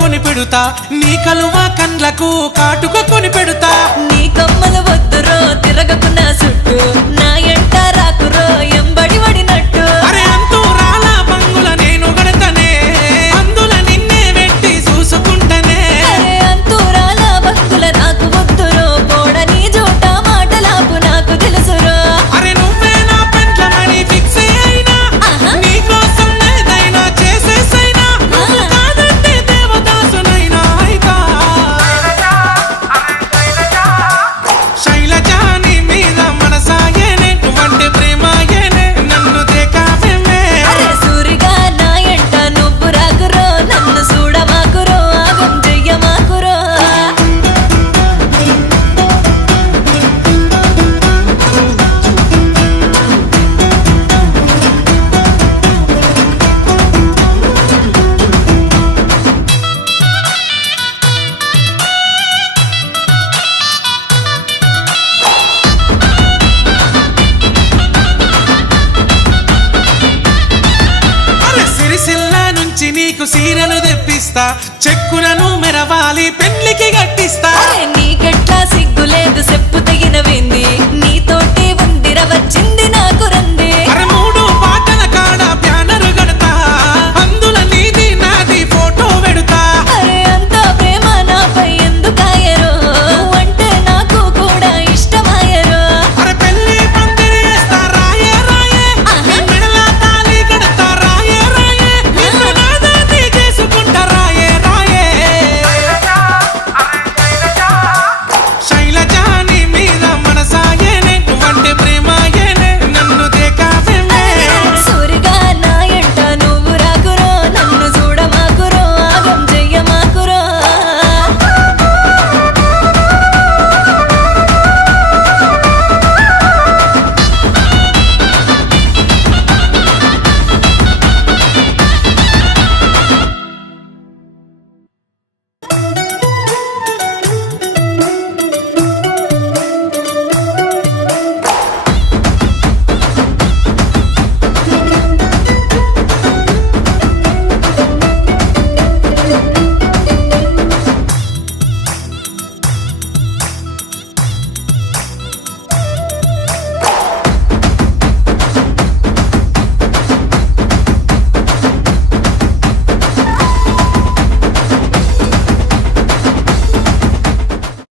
కొని పెడుతా నీ కలువ కండ్లకు కాటుక కొని పెడుతా నీ కమ్మలు వద్దురో తిరగకున్నా చుట్టూ నా ఎంట రాకురో ఎంబడి పడినట్టు అరే అంతూ రాలా బంగుల నేను గడతనే అందుల నిన్నే వెట్టి చూసుకుంటనే అరే అంతూరాల భక్తుల నాకు వద్దురో పోడని జోట మాటలాపు నాకు తెలుసురో అరే నువ్వే నా పెంట్లమని ఫిక్స్ అయినా నీకోసం ఏదైనా చేసేసైనా నువ్వు కాదంటే దేవదాసునైనా అయితా శైలజ నీ మీద మనసాయేనే నువ్వంటే ప్రేమాయేనే నన్ను దేకావేమే అరే సూరిగా నా ఎంట నువ్వు రాకురో నన్ను చూడమాకురో ఆగం చెయ్యమాకురో అరే సిరిసిల్ల నుంచి నీకు సీరలు తెప్పిస్తా చెక్కులను మెరవాలి పెళ్లికి గట్టిస్తా అరే నీకెట్లా సిగ్గులేదు చెప్పు తగినవింది